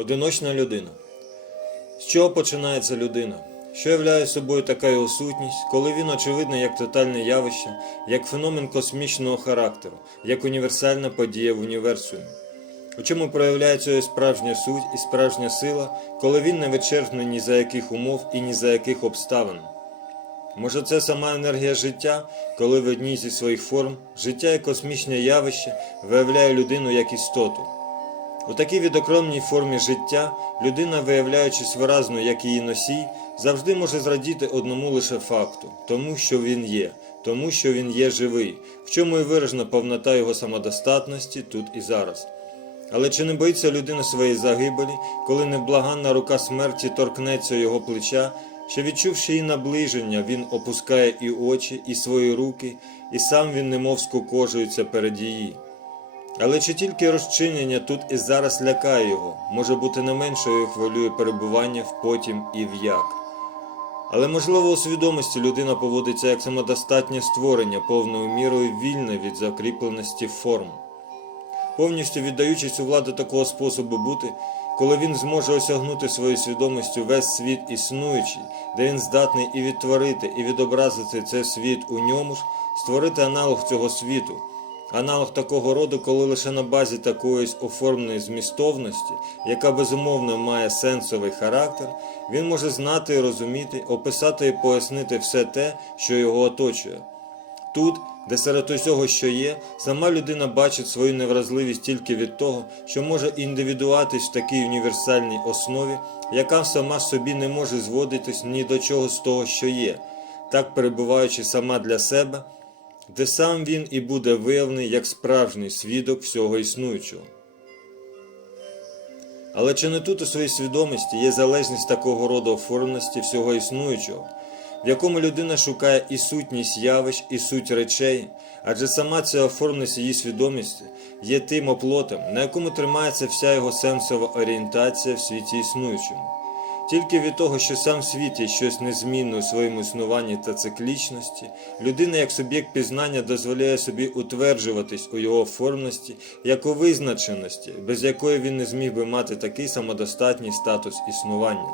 Одиночна людина. З чого починається людина? Що являє собою така його сутність, коли він очевидно як тотальне явище, як феномен космічного характеру, як універсальна подія в універсумі? У чому проявляється його справжня суть і справжня сила, коли він не вичерпний ні за яких умов і ні за яких обставин? Може, це сама енергія життя, коли в одній зі своїх форм життя як космічне явище виявляє людину як істоту. У такій відокремній формі життя людина, виявляючись виразно як її носій, завжди може зрадіти одному лише факту тому, що він є, тому, що він є живий, в чому і виражена повнота його самодостатності тут і зараз. Але чи не боїться людина своєї загибелі, коли невблаганна рука смерті торкнеться його плеча, що відчувши її наближення, він опускає і очі, і свої руки, і сам він немов скукожується перед її. Але чи тільки розчинення тут і зараз лякає його, може бути не меншою хвилює перебування в потім і в як. Але можливо у свідомості людина поводиться як самодостатнє створення, повною мірою вільне від закріпленості форм. Повністю віддаючись у владу такого способу бути, коли він зможе осягнути своєю свідомістю весь світ існуючий, де він здатний і відтворити, і відобразити цей світ у ньому ж, створити аналог цього світу, аналог такого роду, коли лише на базі такоїсь оформленої змістовності, яка безумовно має сенсовий характер, він може знати і розуміти, описати і пояснити все те, що його оточує. Тут, де серед усього, що є, сама людина бачить свою невразливість тільки від того, що може індивідуатись в такій універсальній основі, яка сама собі не може зводитись ні до чого з того, що є, так перебуваючи сама для себе, де сам він і буде виявлений як справжній свідок всього існуючого. Але чи не тут у своїй свідомості є залежність такого роду оформленості всього існуючого, в якому людина шукає і сутність явищ, і суть речей, адже сама ця оформленість її свідомості є тим оплотом, на якому тримається вся його сенсова орієнтація в світі існуючому. Тільки від того, що сам світ є щось незмінне у своєму існуванні та циклічності, людина як суб'єкт пізнання дозволяє собі утверджуватись у його оформленості як у визначеності, без якої він не зміг би мати такий самодостатній статус існування.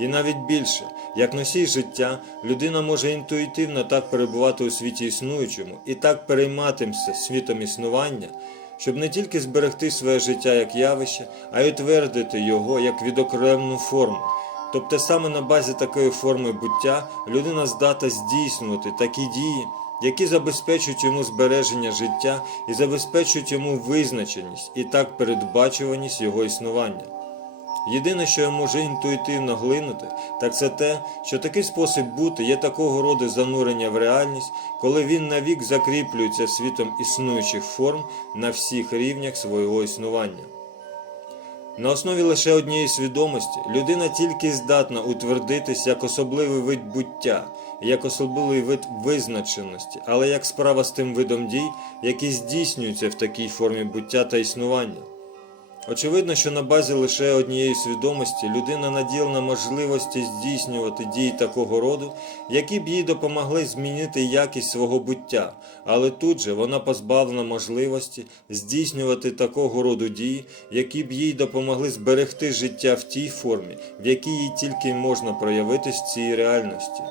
І навіть більше, як носій життя, людина може інтуїтивно так перебувати у світі існуючому і так перейматимся світом існування, щоб не тільки зберегти своє життя як явище, а й утвердити його як відокремну форму. Тобто саме на базі такої форми буття людина здата здійснювати такі дії, які забезпечують йому збереження життя і забезпечують йому визначеність і так передбачуваність його існування. Єдине, що я можу інтуїтивно глинути, так це те, що такий спосіб бути є такого роду занурення в реальність, коли він навік закріплюється світом існуючих форм на всіх рівнях свого існування. На основі лише однієї свідомості людина тільки здатна утвердитись як особливий вид буття, як особливий вид визначеності, але як справа з тим видом дій, які здійснюються в такій формі буття та існування. Очевидно, що на базі лише однієї свідомості людина наділена можливості здійснювати дії такого роду, які б їй допомогли змінити якість свого буття, але тут же вона позбавлена можливості здійснювати такого роду дії, які б їй допомогли зберегти життя в тій формі, в якій їй тільки можна проявитись в цій реальності.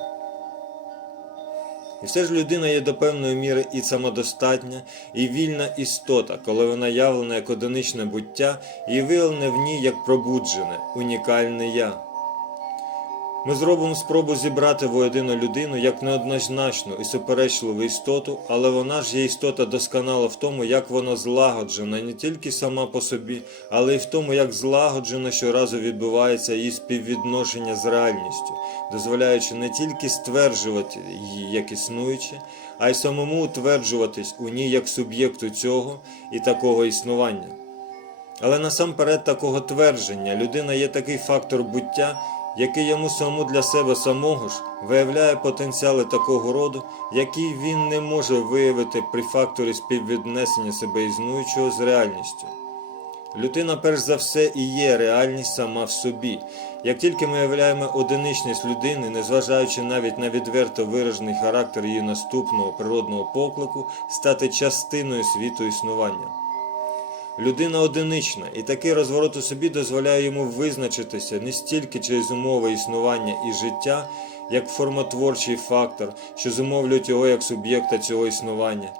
І все ж людина є до певної міри і самодостатня, і вільна істота, коли вона явлена як одиничне буття і виявлене в ній як пробуджене, унікальне я. Ми зробимо спробу зібрати воєдину людину як неоднозначну і суперечливу істоту, але вона ж є істота досконала в тому, як вона злагоджена не тільки сама по собі, але й в тому, як злагоджено щоразу відбувається її співвідношення з реальністю, дозволяючи не тільки стверджувати її як існуюче, а й самому утверджуватись у ній як суб'єкту цього і такого існування. Але насамперед такого твердження людина є такий фактор буття, який йому самому для себе самого ж виявляє потенціали такого роду, які він не може виявити при факторі співвіднесення себе існуючого з реальністю. Людина перш за все і є реальність сама в собі. Як тільки ми являємо одиничність людини, незважаючи навіть на відверто виражений характер її наступного природного поклику, стати частиною світу існування. Людина одинична, і такий розворот у собі дозволяє йому визначитися не стільки через умови існування і життя, як формотворчий фактор, що зумовлюють його як суб'єкта цього існування,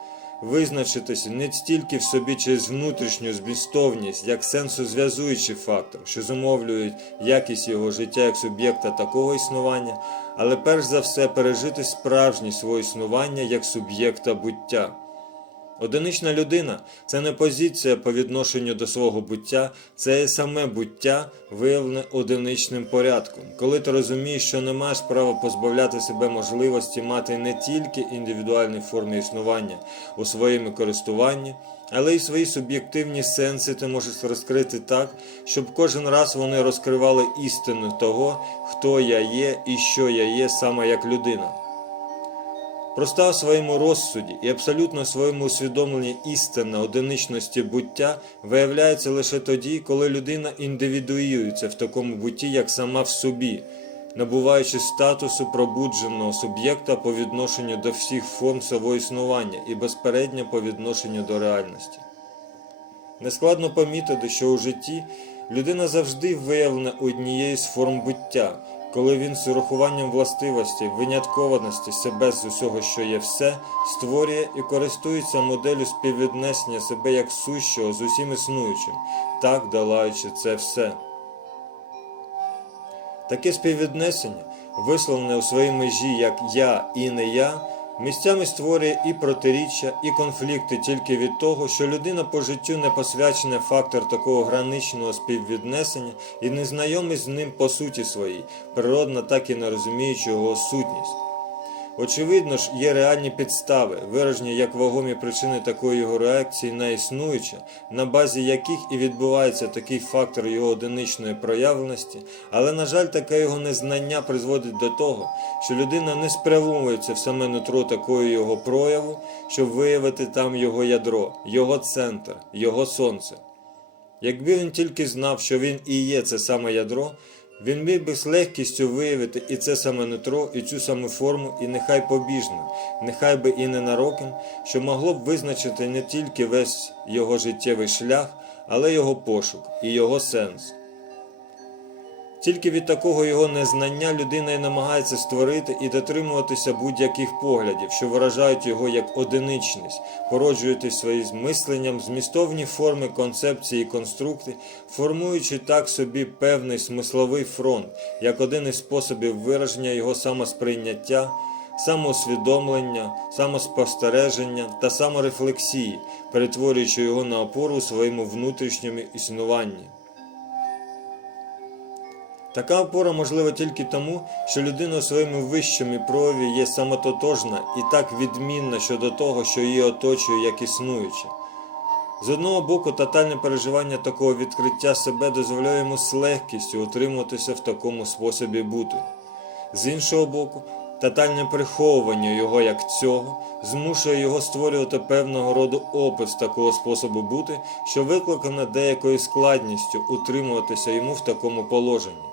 визначитися не стільки в собі через внутрішню змістовність, як сенсозв'язуючий фактор, що зумовлюють якість його життя як суб'єкта такого існування, але перш за все пережити справжнє своє існування як суб'єкта буття. Одинична людина це не позиція по відношенню до свого буття, це є саме буття, виявлене одиничним порядком. Коли ти розумієш, що не маєш права позбавляти себе можливості мати не тільки індивідуальні форми існування у своєму користуванні, але й свої суб'єктивні сенси ти можеш розкрити так, щоб кожен раз вони розкривали істину того, хто я є і що я є саме як людина. Проста у своєму розсуді і абсолютно у своєму усвідомленні істина одиничності буття виявляється лише тоді, коли людина індивідуюється в такому бутті, як сама в собі, набуваючи статусу пробудженого суб'єкта по відношенню до всіх форм свого існування і безпередньо по відношенню до реальності. Нескладно помітити, що у житті людина завжди виявлена однією з форм буття, коли він з урахуванням властивостей, виняткованості себе з усього, що є все, створює і користується моделлю співвіднесення себе як сущого з усім існуючим, так долаючи це все. Таке співвіднесення, висловлене у своїй межі як я і не я, місцями створює і протиріччя, і конфлікти тільки від того, що людина по життю не посвячена фактор такого граничного співвіднесення і не знайомий з ним по суті своїй, природно так і не розуміючи його сутність. Очевидно ж, є реальні підстави, виражені як вагомі причини такої його реакції на існуюче, на базі яких і відбувається такий фактор його одиничної проявленості, але, на жаль, таке його незнання призводить до того, що людина не спрямовується в саме нутро такої його прояву, щоб виявити там його ядро, його центр, його сонце. Якби він тільки знав, що він і є це саме ядро, він міг би з легкістю виявити і це саме нутро, і цю саму форму, і нехай побіжно, нехай би і ненароком, що могло б визначити не тільки весь його життєвий шлях, але його пошук і його сенс. Тільки від такого його незнання людина і намагається створити і дотримуватися будь-яких поглядів, що виражають його як одиничність, породжуючи своїм мисленням змістовні форми концепції і конструкти, формуючи так собі певний смисловий фронт, як один із способів вираження його самосприйняття, самоусвідомлення, самоспостереження та саморефлексії, перетворюючи його на опору у своєму внутрішньому існуванні. Така опора можлива тільки тому, що людина у своєму вищому прояві є самототожна і так відмінна щодо того, що її оточує як існуюче. З одного боку, тотальне переживання такого відкриття себе дозволяє йому з легкістю утримуватися в такому способі бути. З іншого боку, тотальне приховування його як цього змушує його створювати певного роду опис такого способу бути, що викликане деякою складністю утримуватися йому в такому положенні.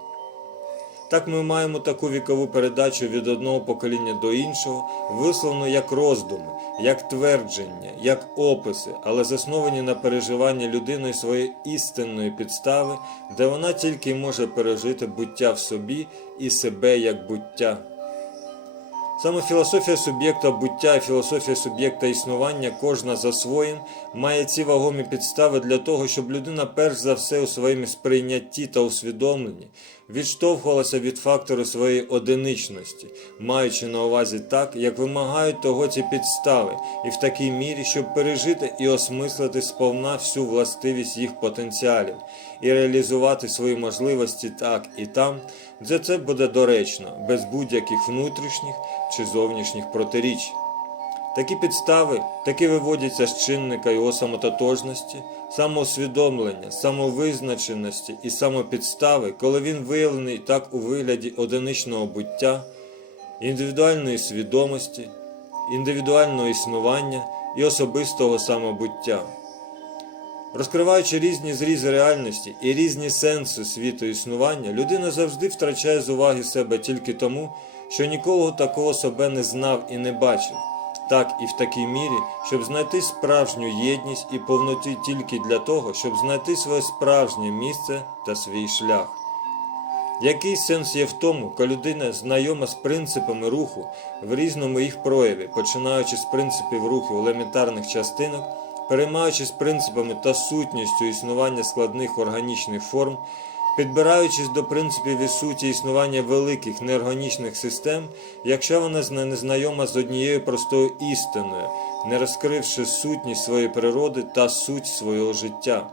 Так ми маємо таку вікову передачу від одного покоління до іншого, висловлену як роздуми, як твердження, як описи, але засновані на переживанні людиною своєї істинної підстави, де вона тільки може пережити буття в собі і себе як буття. Саме філософія суб'єкта буття і філософія суб'єкта існування, кожна за своїм, має ці вагомі підстави для того, щоб людина перш за все у своєму сприйнятті та усвідомленні відштовхувалася від фактору своєї одиничності, маючи на увазі так, як вимагають того ці підстави, і в такій мірі, щоб пережити і осмислити сповна всю властивість їх потенціалів, і реалізувати свої можливості так і там, де це буде доречно, без будь-яких внутрішніх чи зовнішніх протиріч. Такі підстави таки виводяться з чинника його самототожності, самоусвідомлення, самовизначеності і самопідстави, коли він виявлений так у вигляді одиничного буття, індивідуальної свідомості, індивідуального існування і особистого самобуття. Розкриваючи різні зрізи реальності і різні сенси світу існування, людина завжди втрачає з уваги себе тільки тому, що ніколи такого себе не знав і не бачив. Так і в такій мірі, щоб знайти справжню єдність і повноту тільки для того, щоб знайти своє справжнє місце та свій шлях. Який сенс є в тому, коли людина знайома з принципами руху в різному їх прояві, починаючи з принципів руху елементарних частинок, переймаючись принципами та сутністю існування складних органічних форм, підбираючись до принципів і суті існування великих неорганічних систем, якщо вона зна- не знайома з однією простою істиною, не розкривши сутність своєї природи та суть свого життя.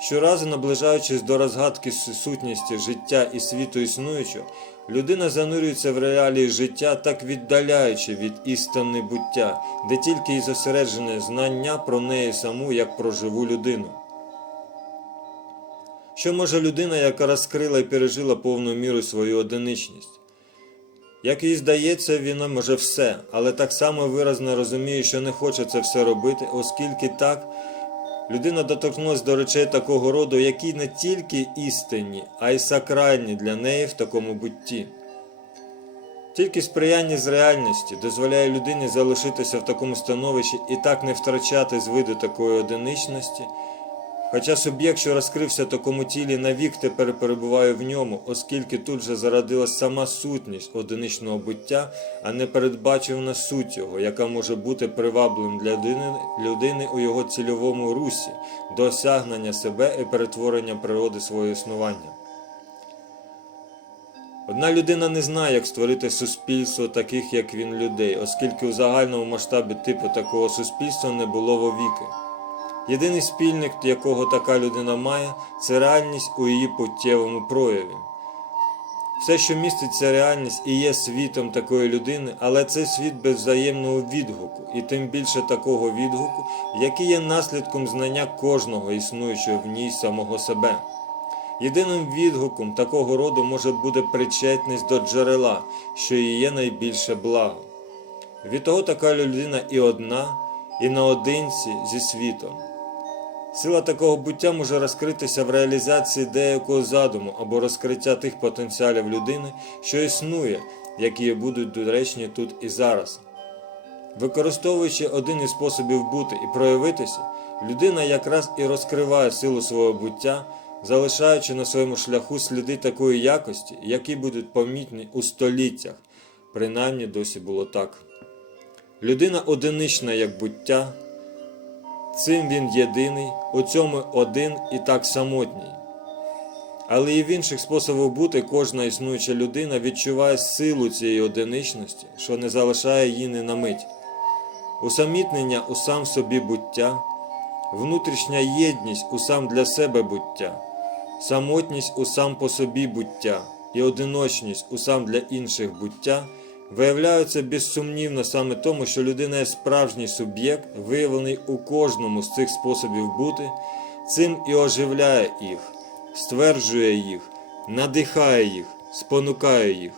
Щоразу наближаючись до розгадки сутності життя і світу існуючого, людина занурюється в реалії життя, так віддаляючи від істини буття, де тільки і зосереджене знання про неї саму як про живу людину. Що може людина, яка розкрила і пережила повну міру свою одиничність? Як їй здається, вона може все, але так само виразно розуміє, що не хоче це все робити, оскільки так людина доторкнулася до речей такого роду, які не тільки істинні, а й сакральні для неї в такому бутті. Тільки сприяння з реальності дозволяє людині залишитися в такому становищі і так не втрачати з виду такої одиничності, Хоча суб'єкт, що розкрився такому тілі, навік тепер перебуває в ньому, оскільки тут же зародилась сама сутність одиничного буття, а не передбачена суть його, яка може бути привабливим для людини, у його цільовому русі, до осягнення себе і перетворення природи свого існування. Одна людина не знає, як створити суспільство таких, як він, людей, оскільки у загальному масштабі типу такого суспільства не було вовіки. Єдиний спільник, якого така людина має, це реальність у її путтєвому прояві. Все, що містить ця реальність і є світом такої людини, але це світ без взаємного відгуку, і тим більше такого відгуку, який є наслідком знання кожного існуючого в ній самого себе. Єдиним відгуком такого роду може бути причетність до джерела, що і є найбільше благо. Від того така людина і одна, і наодинці зі світом. Сила такого буття може розкритися в реалізації деякого задуму або розкриття тих потенціалів людини, що існує, які будуть доречні тут і зараз. Використовуючи один із способів бути і проявитися, людина якраз і розкриває силу свого буття, залишаючи на своєму шляху сліди такої якості, які будуть помітні у століттях, принаймні досі було так. Людина одинична як буття, цим він єдиний, у цьому один і так самотній. Але і в інших способах бути кожна існуюча людина відчуває силу цієї одиничності, що не залишає її ні на мить. Усамітнення у сам собі буття, внутрішня єдність у сам для себе буття, самотність у сам по собі буття і одиночність у сам для інших буття виявляються безсумнівно саме тому, що людина є справжній суб'єкт, виявлений у кожному з цих способів бути, цим і оживляє їх, стверджує їх, надихає їх, спонукає їх.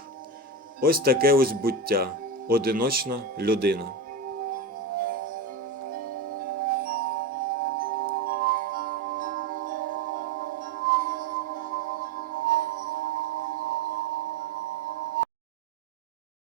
Ось таке ось буття, одиночна людина.